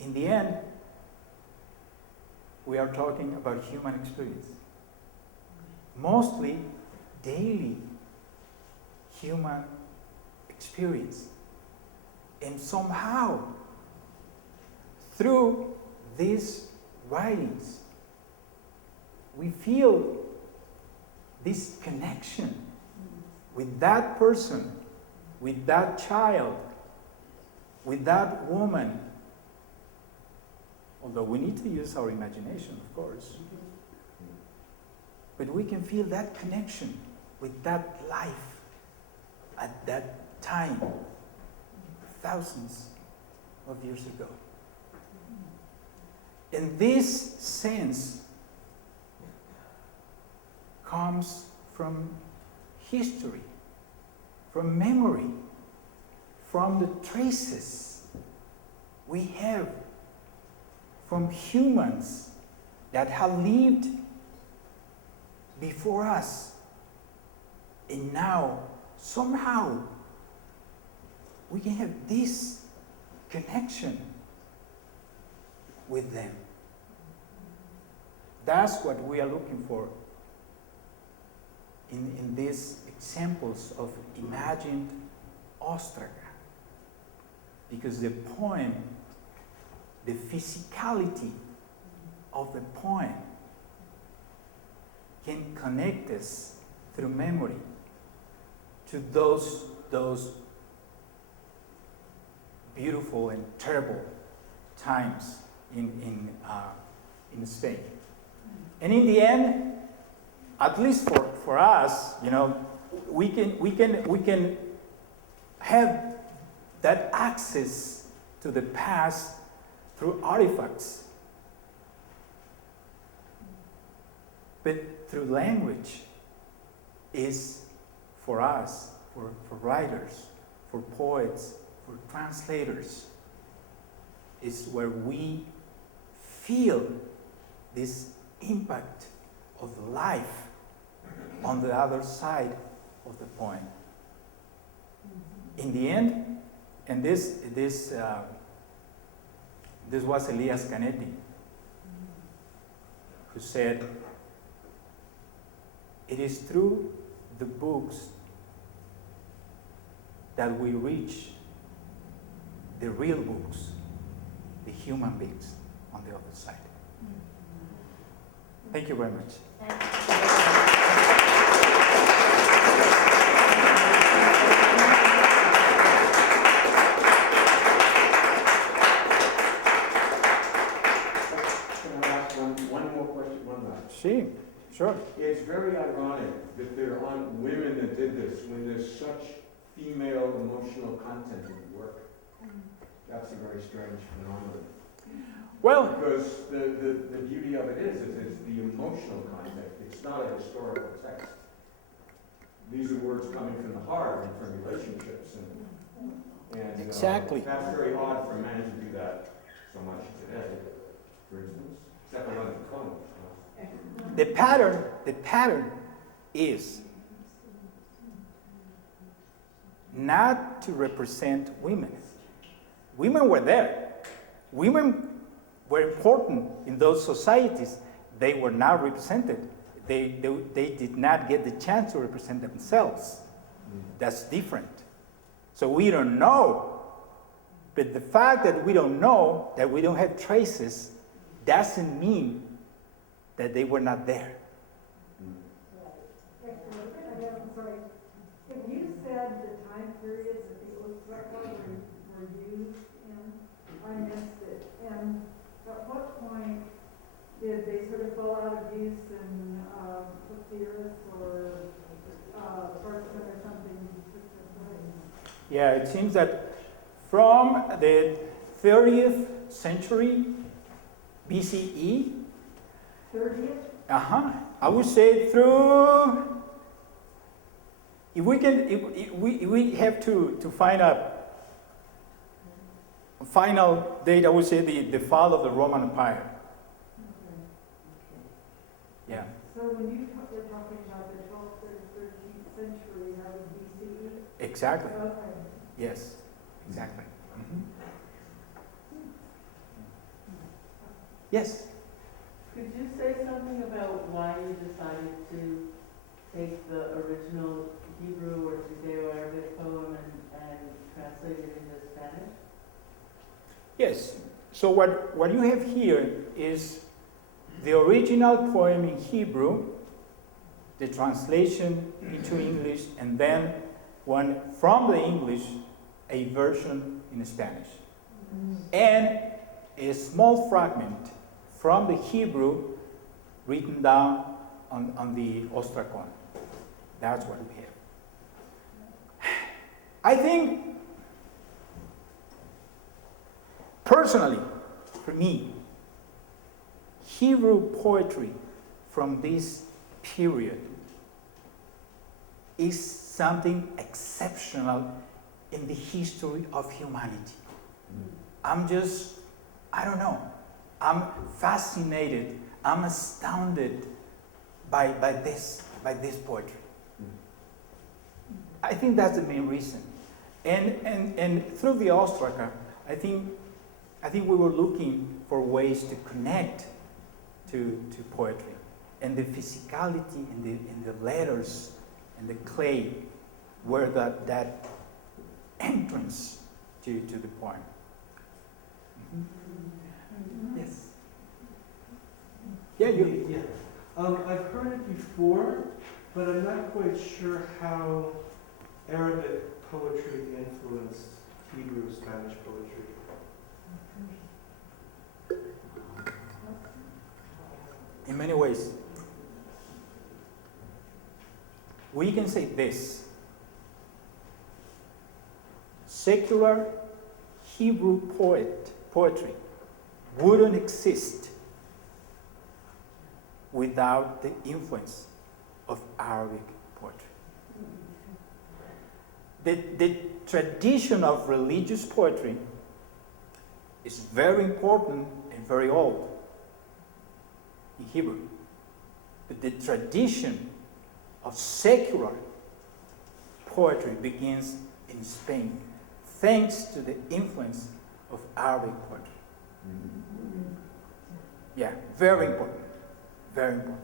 In the end, we are talking about human experience. Mostly daily human experience. And somehow, through these writings, we feel this connection with that person, with that child, with that woman. Although we need to use our imagination, of course. But we can feel that connection with that life at that time, thousands of years ago. And this sense comes from history, from memory, from the traces we have from humans that have lived before us. And now, somehow, we can have this connection with them. That's what we are looking for in these examples of imagined Óstraca. Because the poem, the physicality of the poem can connect us through memory to those beautiful and terrible times in Spain. And in the end, at least for us, we can have that access to the past through artifacts. But through language is for us, for writers, for poets, for translators, is where we feel this impact of life on the other side of the poem. In the end, and this was Elias Canetti, who said, "It is through the books that we reach the real books, the human beings on the other side." Thank you very much. Sure. It's very ironic that there aren't women that did this when there's such female emotional content in the work. That's a very strange phenomenon. Well, because the beauty of it is it's the emotional content. It's not a historical text. These are words coming from the heart and from relationships. And exactly. That's very odd for men to do that so much today, for instance. Except for Leonard Cohen. The pattern is not to represent women. Women were there. Women were important in those societies. They were not represented. They did not get the chance to represent themselves. That's different. So we don't know. But the fact that we don't know, that we don't have traces, doesn't mean that they were not there. I'm sorry. If you said the time periods that the Óstraca were used in, I missed it. And at what point did they sort of fall out of use in papyrus or parchment or something? Yeah, it seems that from the 30th century BCE, 30th? I would say through, if we have to find a final date, I would say the fall of the Roman Empire. Yeah. So when you were talking about the 12th or 13th century, that was BCE? Exactly. Okay. Yes, exactly. Yes. Could you say something about why you decided to take the original Hebrew or Judeo-Arabic poem and translate it into Spanish? Yes. So what you have here is the original poem in Hebrew, the translation into English, and then one from the English, a version in Spanish. And a small fragment from the Hebrew written down on the Óstraca. That's what we have. I think, personally, for me, Hebrew poetry from this period is something exceptional in the history of humanity. I don't know, I'm fascinated, I'm astounded by this poetry. I think that's the main reason. And through the Óstraca, I think we were looking for ways to connect to poetry. And the physicality in the letters and the clay were that entrance to the poem. Yes. Yeah, you. Yeah. I've heard it before, but I'm not quite sure how Arabic poetry influenced Hebrew Spanish poetry. In many ways. We can say this. Secular Hebrew poetry wouldn't exist without the influence of Arabic poetry. The tradition of religious poetry is very important and very old in Hebrew. But the tradition of secular poetry begins in Spain, thanks to the influence of Arabic poetry. Yeah, very important. Very important.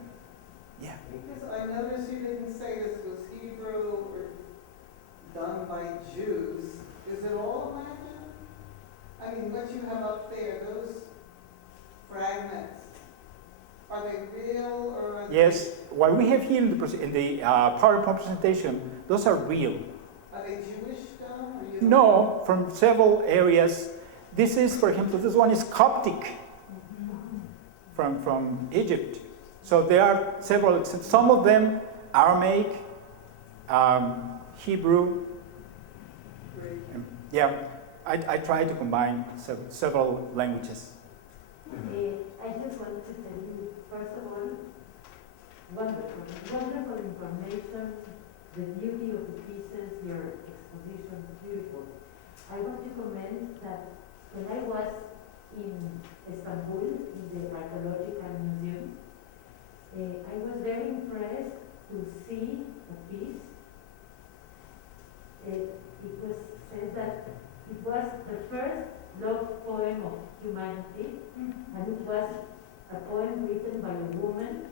Yeah. Because I noticed you didn't say this was Hebrew or done by Jews. Is it all Latin? I mean, what you have up there, those fragments, are they real or are they? Yes, what we have here in the PowerPoint presentation, those are real. Are they Jewish done? Or you No, from several areas. This is, for example, this one is Coptic from Egypt. So there are several, some of them Aramaic, Hebrew. Yeah, I try to combine several languages. I just wanted to tell you, first of all, wonderful information, the beauty of the pieces, your exposition, beautiful. I want to comment that when I was in Istanbul, in the Archaeological Museum, I was very impressed to see a piece. It was said that it was the first love poem of humanity, and it was a poem written by a woman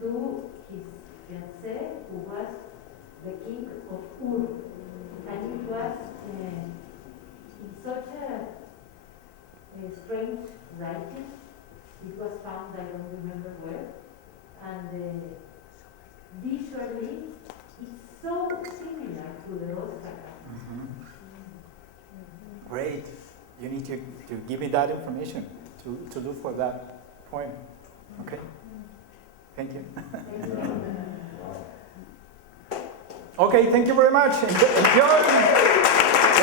to his fiancé, who was the king of Ur. And it was in such a strange writing. It was found, I don't remember where, and visually it's so similar to the Óstraca. Great. You need to give me that information to look for that poem. Okay? Thank you. Okay, thank you very much. Enjoy the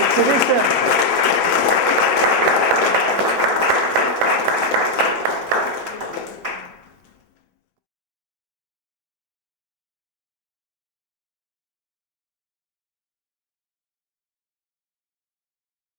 exhibition.